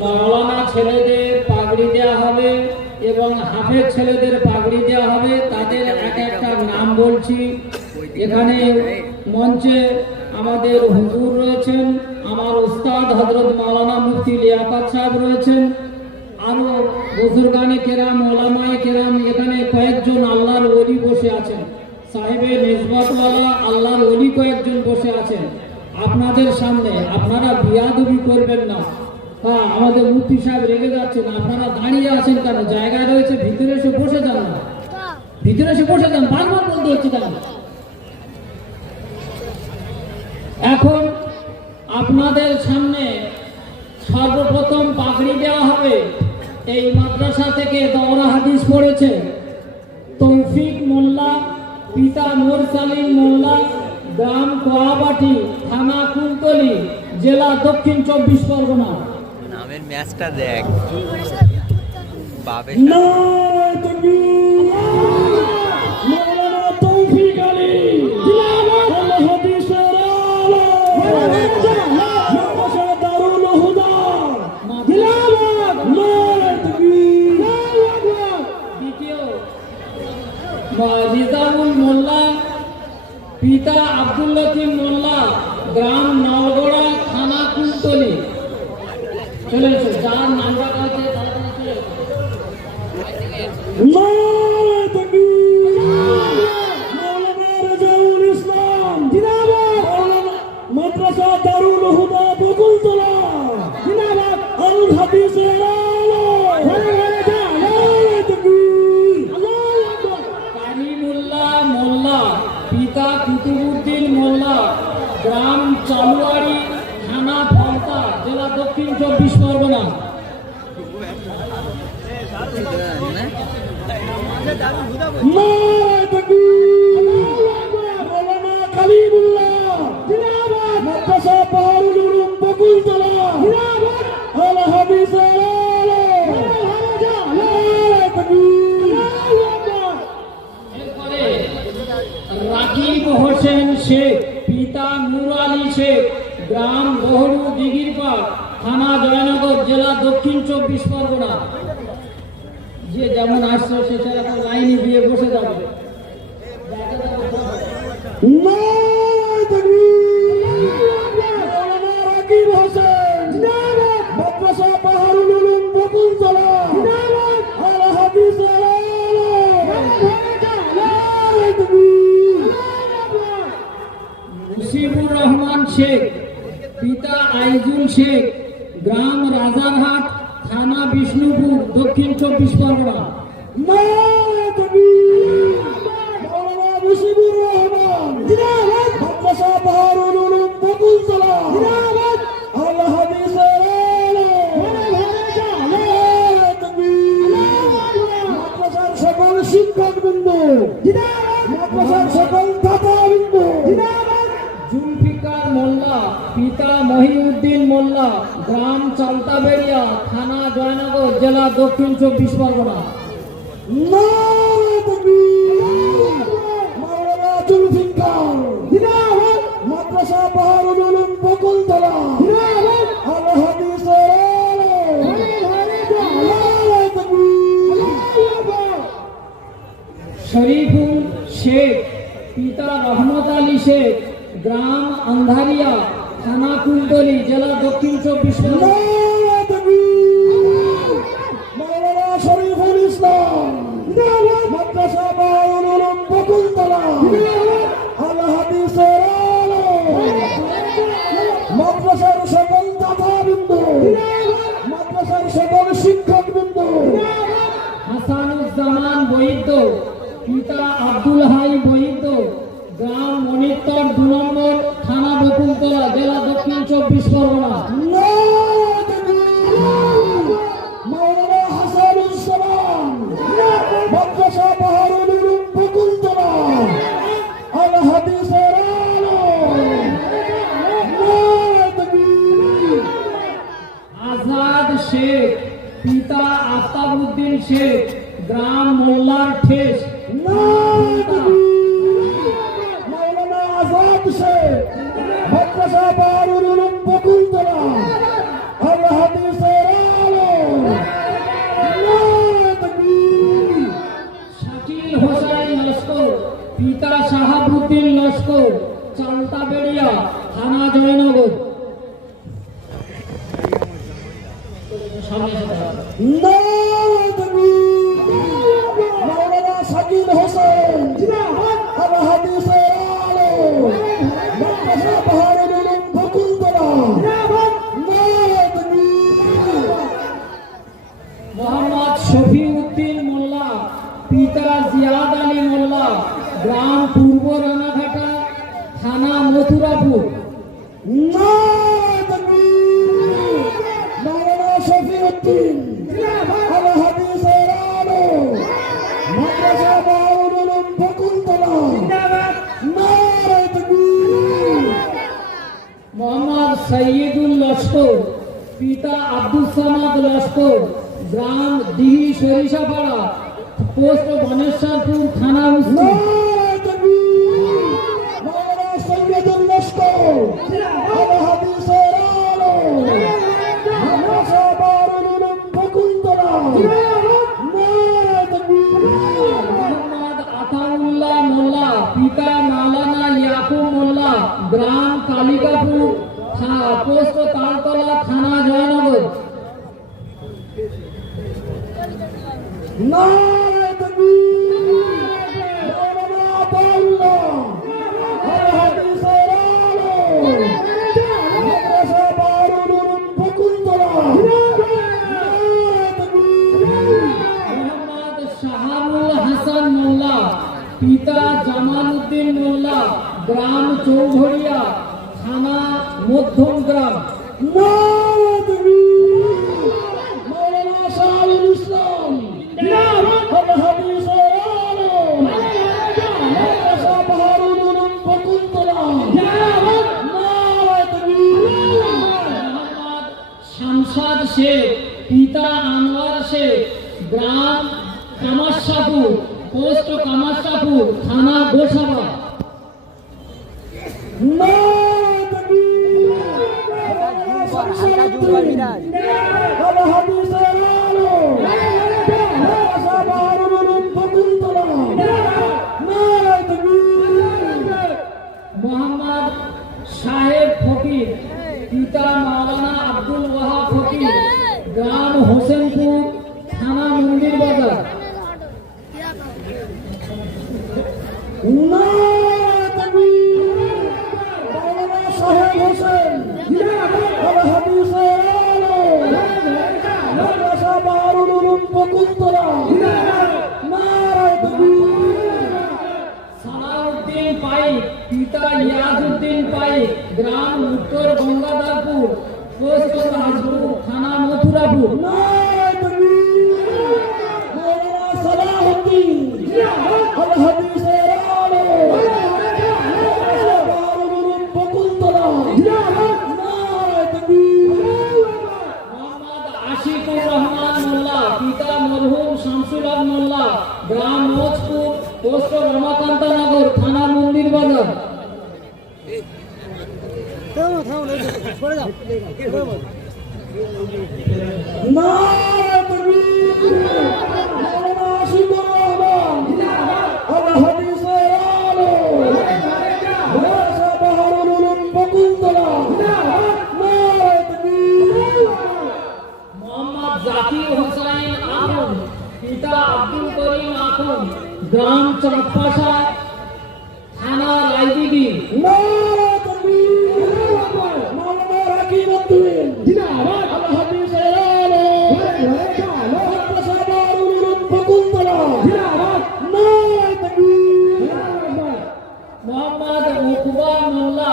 মাওলানা ছেলেদের পাগড়ি দেওয়া হবে এবং হাফেজ ছেলেদের পাগড়ি দেওয়া হবে। তাদের এক একটা নাম বলছি। এখানে মঞ্চে আমাদের হুজুর রয়েছেন, আমার উস্তাদ হযরত মাওলানা মুফতি লিয়াকত সাহেব রয়েছেন, আরো বুজুর্গানে কেরাম, ওলামায়ে কেরাম, এখানে কয়েকজন আল্লাহর ওলি বসে আছেন, সাহেবে নিসবতওয়ালা আল্লাহর ওলি কয়েকজন বসে আছেন আপনাদের সামনে। আপনারা বিয়াদবি করবেন না। হ্যাঁ, আমাদের মুফতি সাহেব রেগে যাচ্ছেন, আপনারা দাঁড়িয়ে আছেন কেন? জায়গায় রয়েছে, ভিতরে এসে বসে যান না, ভিতরে এসে বসে যান, বারবার বলতে হচ্ছে কেন? এখন আপনাদের সামনে সর্বপ্রথম পাগড়ি দেওয়া হবে। এই মাদ্রাসা থেকে দওরা হাদিস পড়েছে তৌফিক মোল্লা, পিতা নূর সালিম মোল্লা, গ্রাম কোয়াবাটি, থানা কুলতলি, জেলা দক্ষিণ 24 পরগনা। নামের ম্যাচটা দেখ বাবে তৌফিক আলী দারুল হুদা, দ্বিতীয় রিজাউল মোল্লা, পিতা আব্দুল লতিফ মোল্লা, গ্রাম নওগড়া, থানা কুলতলি। চলে এসো, যার নামটা আছে মাদ্রাসা দারুল হুদা বকুলতলা, আল হাদিস কালিমুল্লাহ মোল্লা, পিতা কুতুবুদ্দিন মোল্লা, গ্রাম চালুয়ারি, থানা ফলতা, জেলা দক্ষিণ 24 পরগনা। কালিমুল্লাহ মাদ্রাসা পাহাড়ুল উলুম বকুলতলা, আল হাদিস এরপরে রাকিব হোসেন শেখ, পিতা নূর আলী শেখ, গ্রাম বহরু দিঘিরপাড়, থানা জয়নগর, জেলা দক্ষিণ 24 পরগনা। যে যেমন আসছে সে সেরকম লাইনে দিয়ে বসে যাবে। রাকিব হোসেন মাদ্রাসা পাহাড়ুল উলুম বকুলতলা, আল হাদিস মুসিবুর রহমান শেখ, পিতা আইজুল শেখ, গ্রাম রাজারহাট, থানা বিষ্ণুপুর, দক্ষিণ 24 পরগনা। মুসিবুর রহমান মাদ্রাসা পাহাড়ুল উলুম বকুলতলা, আল হাদিস মাদ্রাসার সকল শিক্ষকবৃন্দ, মাদ্রাসার সকল দাতাবৃন্দ, জুলফিকার মোল্লা, পিতা মহিউদ্দিন মোল্লা, গ্রাম চালতাবেড়িয়া, থানা জয়নগর, জেলা দক্ষিণ 24 পরগনা। মাদ্রাসা পাহাড়ুল উলুম বকুলতলা, আল হাদিস শরীফুল শেখ, পিতা রহমত আলী শেখ, গ্রাম আন্ধারিয়া, থানা কুলতলি, জেলা দক্ষিণ 24 পরগনা। মাওলানা শরীফুল ইসলাম মাদ্রাসা পাহাড়ুল উলুম বকুলতলা, আল হাদিস মাদ্রাসার সকল দাতাবৃন্দ, মাদ্রাসার সকল শিক্ষকবৃন্দ, হাসানুজ্জামান বৈদ্য, পিতা আব্দুল হাই বৈদ্য, গ্রাম মনিত্তর 2 নম্বর, থানা বকুলতলা, জেলা দক্ষিণ 24 পরগনা। মাওলানা হাসানুজ্জামান মাদ্রাসা পাহাড়ুল উলুম বকুলতলা, আল হাদিস আজাদ শেখ, পিতা আফতাবউদ্দিন শেখ, গ্রাম মোল্লার ঠেস, মাওলানা আজাদ শেখ মাদ্রাসা পাহাড়ুল উলুম বকুলতলা, শহীদুল লস্কর, পিতা আব্দুল সামাদ লস্কর, গ্রাম দিঘি সরিষাপাড়া, পোস্ট গণেশপুর, থানা উস্তি। নারায়ে তাকবীর। মাওলানা সৈয়দুল লস্কর আলা হাদিসের আলো মাদ্রাসা দারুল উলুম বকুলতলা। নারায়ে তাকবীর। মোহাম্মদ আতাউল্লাহ মোল্লা, পিতা মাওলানা ইয়াকুব মোল্লা, গ্রাম কালিকাপুর, পোস্ট তালতলা, থানা জয়নগর। নারায়ে তাকবীর। মাওলানা আতাউল্লাহ আলা হাদিসের আলো মাদ্রাসা দারুল উলুম বকুলতলা। নারায়ে তাকবীর। মোহাম্মদ শাহাবুল হাসান মোল্লা, পিতা জামাল উদ্দিন মোল্লা, গ্রাম চৌধুরিয়া, থানা মধ্যম গ্রাম। নারায়ে তাকবীর। মাওলানা শাহুল ইসলাম আলা হাদিসের আলো মাদ্রাসা বাহারুল উলুম বকুলতলা। নারায়ে তাকবীর। মোহাম্মদ শামসাদ শেখ, পিতা আনোয়ার শেখ, গ্রাম কামাশাপুর, পোস্ট কামাশাপুর, থানা গোসাবা। নারায়ে তাকবীর। মাওলানা শামসুদ্দিন আলা হাদিসের আলো মাদ্রাসা বাহারুল উলুম বকুলতলা। নারায়ে তাকবীর। মোহাম্মদ সাহেব ফকির, পিতা মাওলানা আব্দুল ওয়াহাব ফকির, গ্রাম হোসেনপুর, থানা মন্দির বাজার। নারায়ে তাকবীর। মাওলানা সাহেব হোসেন আলা হাদিসের আলো মাদ্রাসা বাহারুল উলুম বকুলতলা। নারায়ে তাকবীর। সালাউদ্দিন পাইক, পিতা ইয়াজউদ্দিন পাইক, গ্রাম উত্তর গঙ্গাধরপুর, পোস্ট রাজপুর, থানা মথুরাপুর। নারায়ে তাকবীর। মাওলানা সালাহুদ্দিন আলা হাদিসের আলো মাদ্রাসা বাহারুল উলুম বকুলতলা। নারায়ে তাকবীর। মোহাম্মদ আশিকুর রহমান মোল্লা, পিতা মরহুম শামসুল হক মোল্লা, গ্রাম মোজপুর, পোস্ট রমাকান্তনগর, থানা মন্দির বাজার। নারায়ে তাকবীর। মাওলানা আশিকুর রহমান আলা হাদিসের আলো মাদ্রাসা বাহারুল উলুম বকুলতলা। নারায়ে তাকবীর। মোহাম্মদ জাকির হোসাইন আখুন, পিতা আব্দুল করিম আখুন, গ্রাম চাঁদপাশা, থানা রায়দিঘি। নারায়ে তাকবীর। মাওলানা রাকিবউদ্দিন আলা হাদিসের আলো মাদ্রাসা দারুল উলুম বকুলতলা। নারায়ে তাকবীর। মোহাম্মদ উকবা মোল্লা,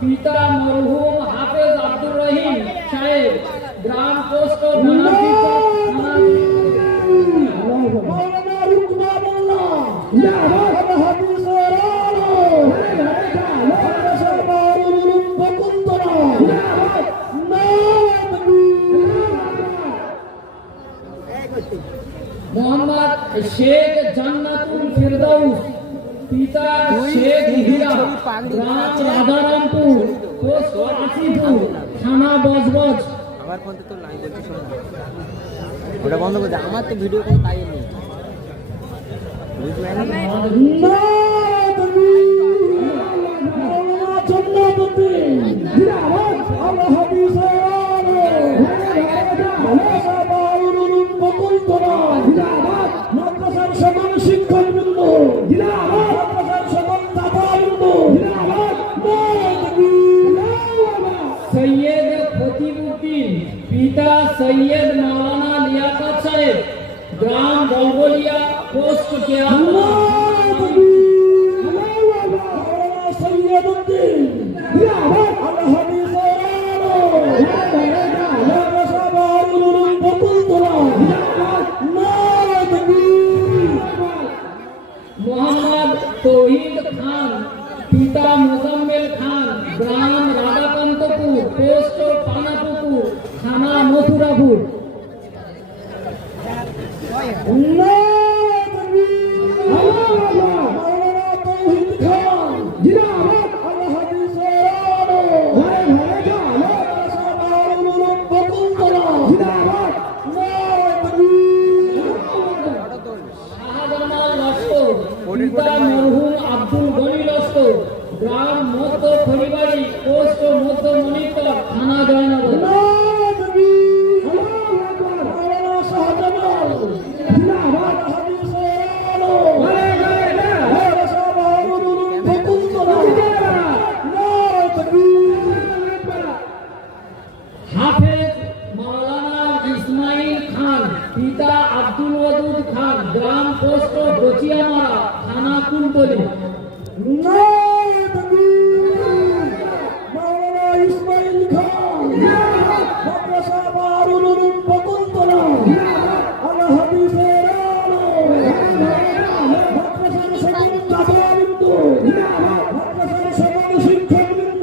পিতা মরহুম হাফেজ আব্দুর রহিম সাহেব, গ্রাম পোস্ট নানাজি চক, থানা। মাওলানা রুকবা মোল্লা আলা হাদিসের আলো মাদ্রাসা দারুল উলুম বকুলতলা। নারায়ে তাকবীর। মোহাম্মদ শেখ জান্নাতুল ফেরদাউস, পিতা শেখ হীরা, গ্রাম রাধারামপুর, পোস্ট আসিপুর, থানা বজবজ। আমার ফোন তো লাইন বলছি, শোন না। ওটা বন্ধ করে দে, আমার তো ভিডিও কোনো তাই নেই। নারায়ে তাকবীর। মাওলানা জান্নাতুদ্দিন আলা হাদিসের আলো মাদ্রাসা দারুল উলুম বকুলতলা। মাদ্রাসার সকল শিক্ষকবৃন্দ, মাদ্রাসার সকল দাতাবৃন্দ। নারায়ে তাকবীর। সৈয়দ খতিবউদ্দিন, পিতা সৈয়দ মাওলানা লিয়াকত সাহেব, গ্রাম বলবলিয়া, পোস্ট কেয়ামা। নারায়ে তাকবীর। মাওলানা সৈয়দউদ্দিন আলা হাদিসের আলো মাদ্রাসা দারুল উলুম বকুলতলা। নারায়ে তাকবীর। মোহাম্মদ তৌহিদ খান, পিতা মোজাম্মেল খান, গ্রাম রাধাকান্তপুর, পোস্ট মথুরাপুর। নারায়ে তাকবীর। মাওলানা তৌহিদ খান জিন্দাবাদ। আল হাদিসের আলো ঘরে ঘরে জালো। মাওলানা বকুলতলা জিন্দাবাদ। নারায়ে তাকবীর। শাহজামাল লস্কর, পিতা মরহুম আব্দুল গনি লস্কর, গ্রাম মধ্য খড়িবাড়ি, পোস্ট মধ্য মণিপুর, থানা জয়নগর। নারায়ে তাকবীর। আল্লাহু আকবার। মাওলানা শাহজামাল জিন্দাবাদ। আল হাদিসের আলো ঘরে ঘরে জালো। মাওলানা বকুলতলা জিন্দাবাদ। নারায়ে তাকবীর। হাফেজ মাওলানা ইসমাইল খান, পিতা আব্দুল ওয়াদুদ খান, গ্রাম পোস্ট গচিয়ামারা, থানা কুলতলি। নারায়ে তাকবীর। মাওলানা ইসমাইল খান মাদ্রাসা দারুল উলুম বকুলতলা আল হাদিসের আলো মাদ্রাসার সকল ছাত্রবৃন্দ মাদ্রাসার সকল শিক্ষকবৃন্দ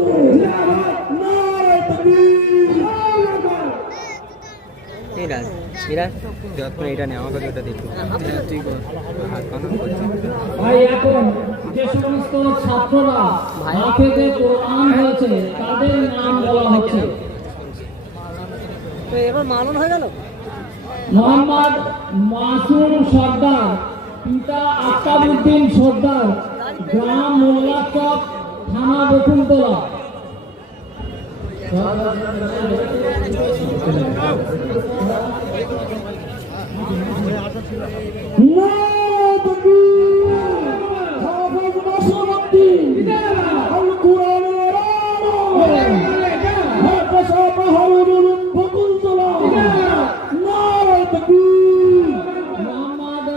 নারায়ে তাকবীর। এটা নেই আমার কাছে ওটা দেখো তুই কর হাত কানা করছিস ভাই, এখন যে সমস্ত ছাত্ররা হাফেজে কোরআন হয়েছে তাদের নাম বলা হচ্ছে। তো এবার মালুম হয়ে গেল মোহাম্মদ মাসুম সর্দার, পিতা আফতাবউদ্দিন সর্দার, গ্রাম মোল্লাচক, থানা বকুলতলা। নারায়ে তাকবীর। হাফেজ নাসিরউদ্দিন আল কুরআনের আলো মাদ্রাসা দারুল উলুম বকুলতলা নারায়ে তাকবীর। মোহাম্মদ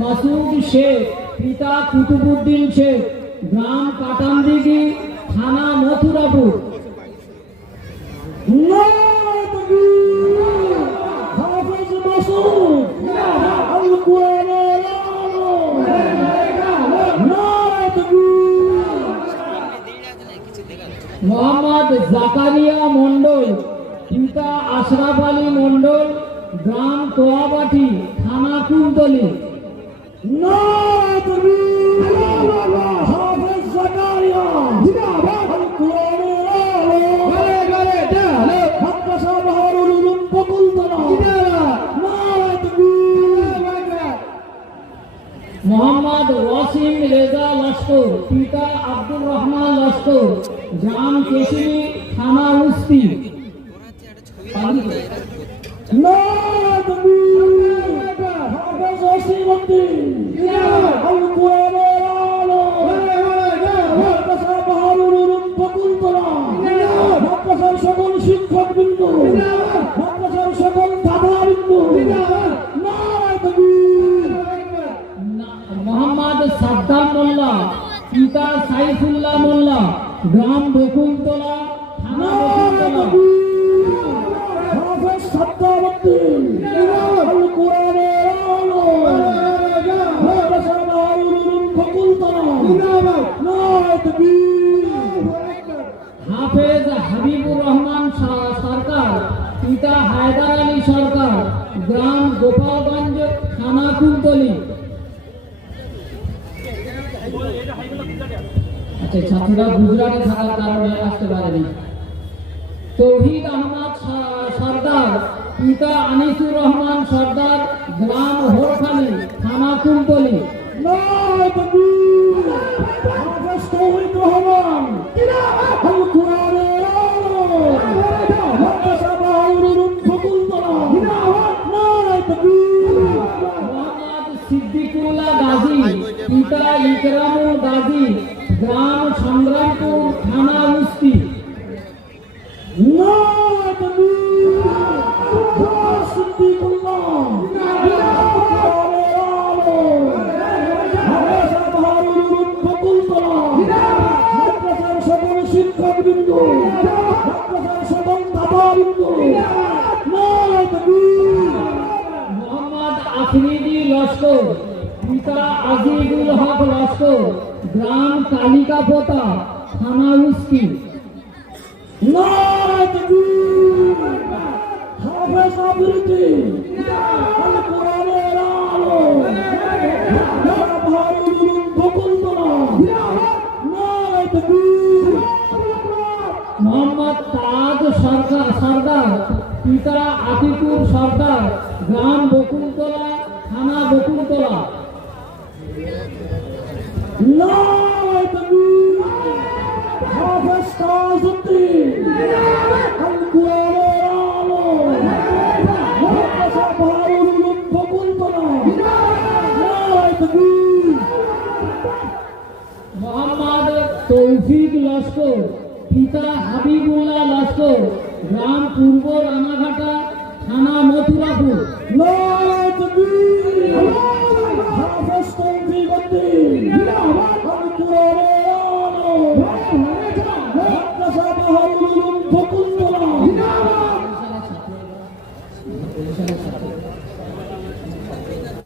মাসুদ শেখ, পিতা কুতুবউদ্দিন শেখ, গ্রাম কাটামদিঘি, থানা মথুরাপুর। নারায়ে তাকবীর। হাফেজ মাসুদ আল কুরআনের আলো নারায়ে তাকবীর। মোহাম্মদ জাকারিয়া মন্ডল, পিতা আশরাফ আলী মন্ডল, গ্রাম তোয়াবাটি, থানা কুলতলি। নারায়ে তাকবীর। হাফেজ জাকারিয়া জিন্দাবাদ। আল কুরআনের আলো ঘরে ঘরে জালো। মাদ্রাসা দারুল উলুম বকুলতলা জিন্দাবাদ। নারায়ে তাকবীর। মোহাম্মদ ওয়াসিম রেজা লস্কর, পিতা আব্দুর রহমান লস্কর, গ্রাম কেশরি, থানা উস্তি। নারায়ে তাকবীর। হাফেজ নাসিরউদ্দিন জিন্দাবাদ। আল কুরআনের আলো ঘরে ঘরে জালো। মাদ্রাসা দারুল উলুম বকুলতলা জিন্দাবাদ। মাদ্রাসার সকল শিক্ষকবৃন্দ মাদ্রাসার সকল দাদাবৃন্দ নারায়ে তাকবীর। মোহাম্মদ সাদ্দাম মোল্লা, পিতা সাইফুল্লাহ মোল্লা, গ্রাম বকুলতলা, থানা বকুলতলা। হাফেজ সাদ্দামউদ্দিন আল কুরআনের আলো মাদ্রাসা দারুল উলুম বকুলতলা নারায়ে তাকবীর। হাফেজ হাবিবুর রহমান সরকার, পিতা হায়দার আলী সরকার, গ্রাম গোপালগঞ্জ, থানা কুলতলি। আচ্ছা, ছাত্ররা গুজরাটে থাকার কারণে আসতে পারেনি। তৌহিদ আহমদ সর্দার, পিতা আনিসুর রহমান সর্দার, গ্রাম হোরখালী, থানা কুলতলি। নারায়ে তাকবীর। হাফেজ তৌহিদ রহমান আল কুরআনের আলো মাদ্রাসা দারুল উলুম বকুলতলা নারায়ে তাকবীর। মোহাম্মদ সিদ্দিকুল্লাহ গাজী, পিতা ইকরামুল গাজী, গ্রাম সংগ্রামপুর, থানা উস্তি। নারায়ে তাকবীর। সিদ্দিকুল্লাহ কুরআনের আলো মাদ্রাসা দারুল উলুম বকুলতলা মাদ্রাসার সকল শিক্ষকবৃন্দ মাদ্রাসার সকল দাদাবৃন্দ নারায়ে তাকবীর। মোহাম্মদ আফরিদি লস্কর, পিতা আজিজুল হক লস্কর, গ্রাম কালিকাপোতা, থানা উস্তি। নারায়ে তাকবীর। হাফেজ আবৃত্তি আল কোরআনের আলো ভারুল বকুলতলা নারায়ে তাকবীর মোহাম্মদ তাজ সরদার পিতা আতিকুর সরদার, গ্রাম বকুলতলা, থানা বকুলতলা। নারায়ে তাকবীর হাফেজ তাজউদ্দিন আল কোরআনের আলো মাদ্রাসা ভারুল বকুলতলা নারায়ে তাকবীর মোহাম্মদ তৌফিক লস্কর, পিতা হাবিবুল্লাহ লস্কর, গ্রাম পূর্ব রানাঘাটা, থানা মথুরাপুর। নারায়ে তাকবীর হাফেজ তৌফিকউদ্দিন আল কোরআনের আলো মাদ্রাসা ভারুল বকুলতলা